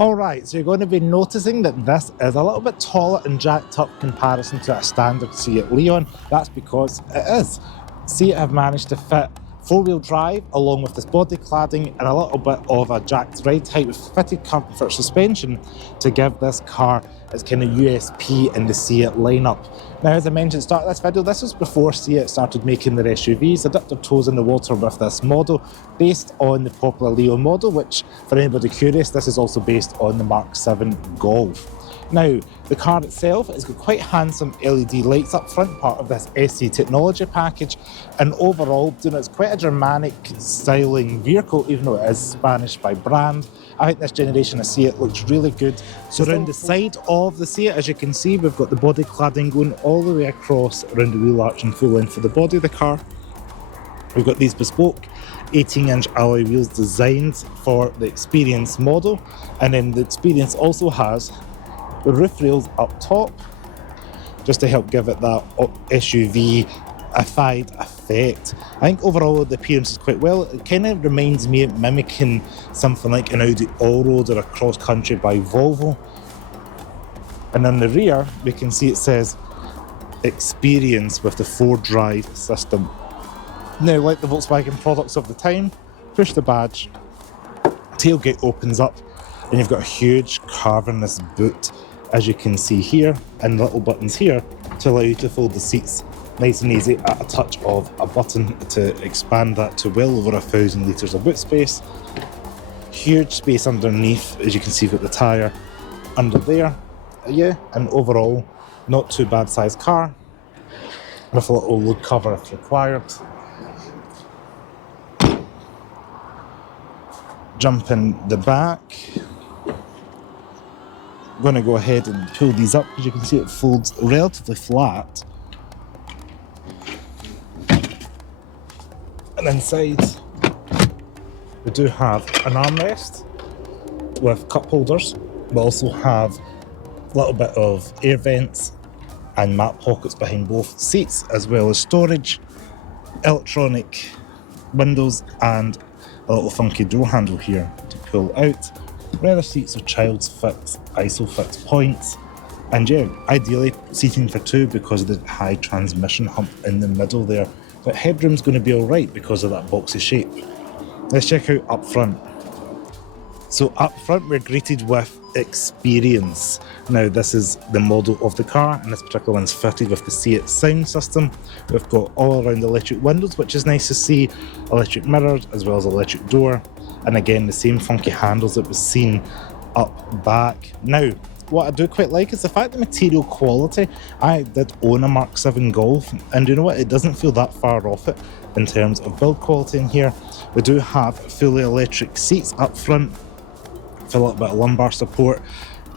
Alright, so you're going to be noticing that this is a little bit taller and jacked up in comparison to a standard Seat Leon. That's because it is. Seat have managed to fit four-wheel drive along with this body cladding and a little bit of a jacked ride height with fitted comfort suspension to give this car its kind of USP in the Seat lineup. Now, as I mentioned at the start of this video, this was before Seat started making their SUVs. They dipped their toes in the water with this model based on the popular Leon model, which, for anybody curious, this is also based on the Mark 7 Golf. Now, the car itself has got quite handsome LED lights up front, part of this SE technology package, and overall, it's quite a Germanic styling vehicle, even though it is Spanish by brand. I think this generation of Seat looks really good. So around the side of the Seat, as you can see, we've got the body cladding going all the way across around the wheel arch and full length of the body of the car. We've got these bespoke 18-inch alloy wheels designed for the X-Perience model, and then the X-Perience also has the roof rails up top, just to help give it that SUV-ified effect. I think overall the appearance is quite well. It kind of reminds me of mimicking something like an Audi Allroad or a Cross Country by Volvo. And on the rear, we can see it says X-Perience with the 4-drive system. Now, like the Volkswagen products of the time, push the badge, tailgate opens up, and you've got a huge cavernous boot, as you can see here, and little buttons here to allow you to fold the seats nice and easy at a touch of a button to expand that to well over 1,000 litres of boot space. Huge space underneath, as you can see, with the tyre under there. Yeah, and overall, not too bad sized car, with a little load cover if required. Jump in the back. I'm going to go ahead and pull these up because you can see it folds relatively flat. And inside we do have an armrest with cup holders. We also have a little bit of air vents and map pockets behind both seats, as well as storage, electronic windows, and a little funky door handle here to pull out. Leather seats are child's fit, ISOFIX points, and yeah, ideally seating for two because of the high transmission hump in the middle there. But headroom's going to be alright because of that boxy shape. Let's check out up front. So up front we're greeted with X-Perience. Now this is the model of the car, and this particular one's fitted with the Seat sound system. We've got all around electric windows, which is nice to see, electric mirrors as well as electric door, and again the same funky handles that was seen up back. Now what I do quite like is the fact that material quality. I did own a Mark 7 Golf, and you know what, it doesn't feel that far off it in terms of build quality in here. We do have fully electric seats up front for a little bit of lumbar support,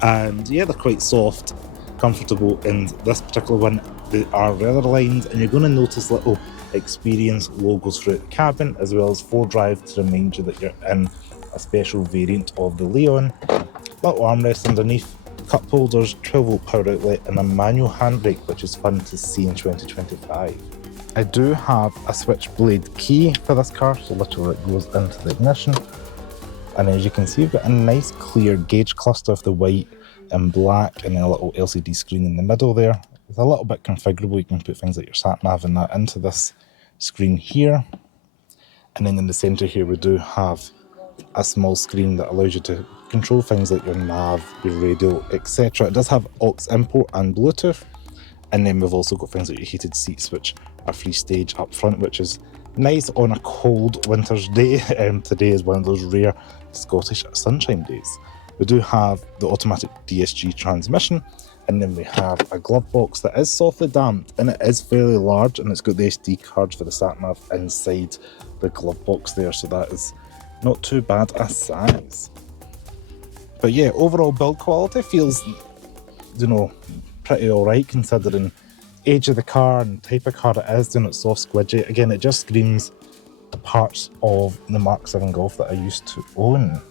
and yeah, they're quite soft, comfortable. In this particular one they are leather lined, and you're going to notice little X-Perience logos throughout the cabin, as well as 4-drive to remind you that you're in a special variant of the Leon. Little armrest underneath, cup holders, 12-volt power outlet, and a manual handbrake, which is fun to see in 2025. I do have a switchblade key for this car, so literally it goes into the ignition. And as you can see, we've got a nice clear gauge cluster of the white and black, and then a little LCD screen in the middle there. It's a little bit configurable. You can put things like your sat nav and that into this screen here. And then in the centre here we do have a small screen that allows you to control things like your nav, your radio, etc. It does have aux import and Bluetooth. And then we've also got things like your heated seats, which are free stage up front, which is nice on a cold winter's day. Today is one of those rare Scottish sunshine days. We do have the automatic DSG transmission, and then we have a glove box that is softly damped, and it is fairly large, and it's got the SD cards for the sat nav inside the glove box there, so that is not too bad a size. But yeah, overall build quality feels, pretty alright considering age of the car and type of car it is. It's soft squidgy. Again, it just screams the parts of the Mark 7 Golf that I used to own.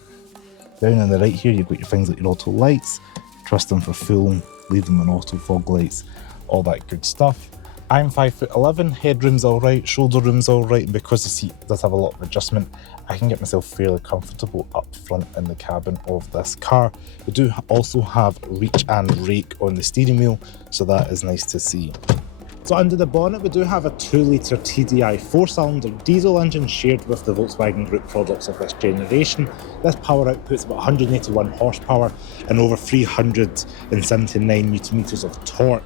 Down on the right here, you've got your things like your auto lights. Trust them for full, leave them on auto, fog lights, all that good stuff. I'm 5'11", headroom's alright, shoulder room's alright, and because the seat does have a lot of adjustment, I can get myself fairly comfortable up front in the cabin of this car. We do also have reach and rake on the steering wheel, so that is nice to see. So under the bonnet, we do have a 2-litre TDI 4-cylinder diesel engine shared with the Volkswagen Group products of this generation. This power outputs about 181 horsepower and over 379 newton meters of torque.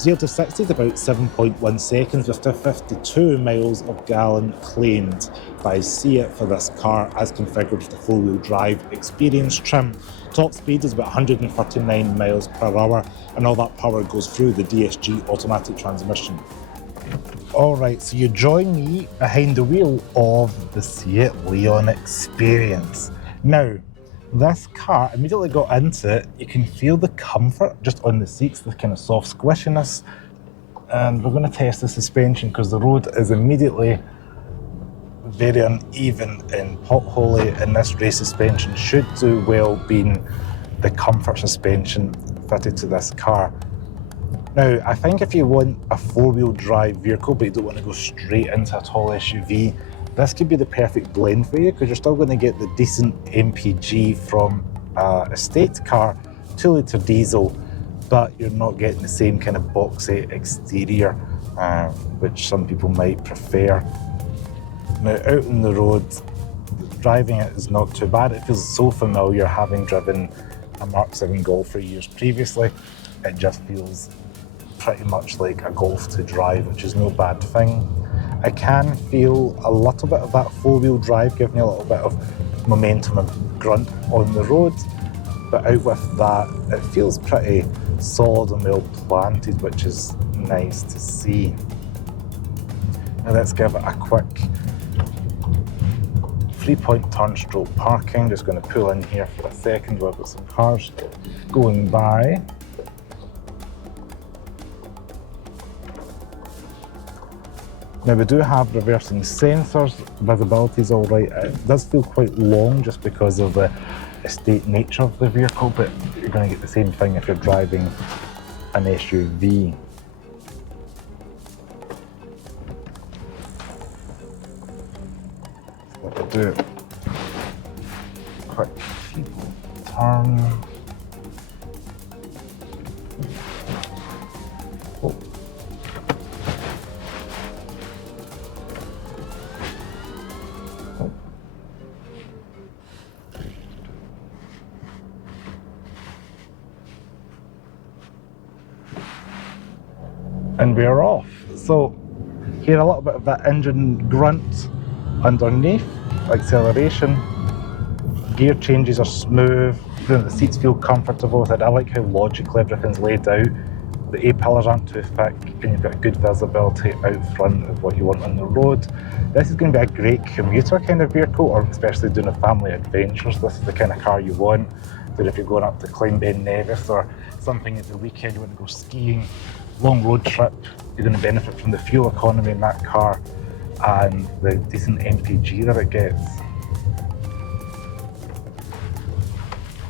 0 to 60 is about 7.1 seconds with 52 miles of gallon claimed by Seat for this car as configured with the 4-wheel drive X-Perience trim. Top speed is about 139 miles per hour and all that power goes through the DSG automatic transmission. Alright, so you join me behind the wheel of the Seat Leon X-Perience. Now, this car, immediately got into it, you can feel the comfort just on the seats, the kind of soft squishiness. And we're going to test the suspension because the road is immediately very uneven and potholy, and this race suspension should do well being the comfort suspension fitted to this car. Now, I think if you want a 4-wheel drive vehicle but you don't want to go straight into a tall SUV, this could be the perfect blend for you because you're still going to get the decent MPG from a estate car, 2-litre diesel, but you're not getting the same kind of boxy exterior, which some people might prefer. Now, out on the road, driving it is not too bad. It feels so familiar having driven a Mark 7 Golf for years previously. It just feels pretty much like a Golf to drive, which is no bad thing. I can feel a little bit of that 4-wheel drive giving me a little bit of momentum and grunt on the road, but out with that, it feels pretty solid and well planted, which is nice to see. Now let's give it a quick 3-point turn stroke parking. Just going to pull in here for a second while I've got some cars going by. Now we do have reversing sensors, visibility is alright. It does feel quite long just because of the estate nature of the vehicle, but you're going to get the same thing if you're driving an SUV. So we'll do a quick turn. Oh. And we're off. So hear a little bit of that engine grunt underneath, acceleration. Gear changes are smooth, the seats feel comfortable. I like how logically everything's laid out. The A-pillars aren't too thick and you've got good visibility out front of what you want on the road. This is going to be a great commuter kind of vehicle, or especially doing a family adventures. This is the kind of car you want. But if you're going up to Clynben Nevis or something at the weekend, you want to go skiing, long road trip, you're going to benefit from the fuel economy in that car and the decent MPG that it gets.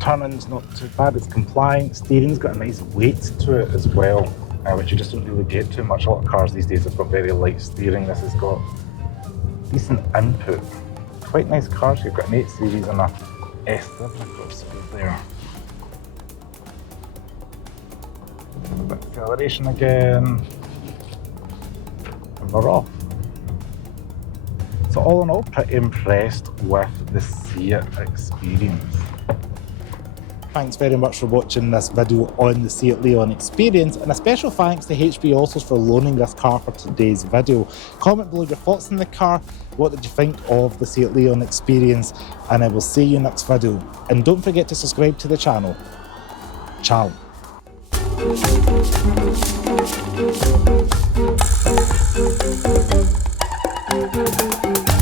Turning's not too bad, it's compliant. Steering's got a nice weight to it as well, which you just don't really get too much. A lot of cars these days have got very light steering. This has got decent input. Quite nice cars. You've got an 8 Series and a S7 across there. A bit of acceleration again, and we're off. So all in all, pretty impressed with the Seat X-Perience. Thanks very much for watching this video on the Seat Leon X-Perience, and a special thanks to HP Autos for loaning this car for today's video. Comment below your thoughts on the car, what did you think of the Seat Leon X-Perience, and I will see you next video. And don't forget to subscribe to the channel. Ciao. Thank you.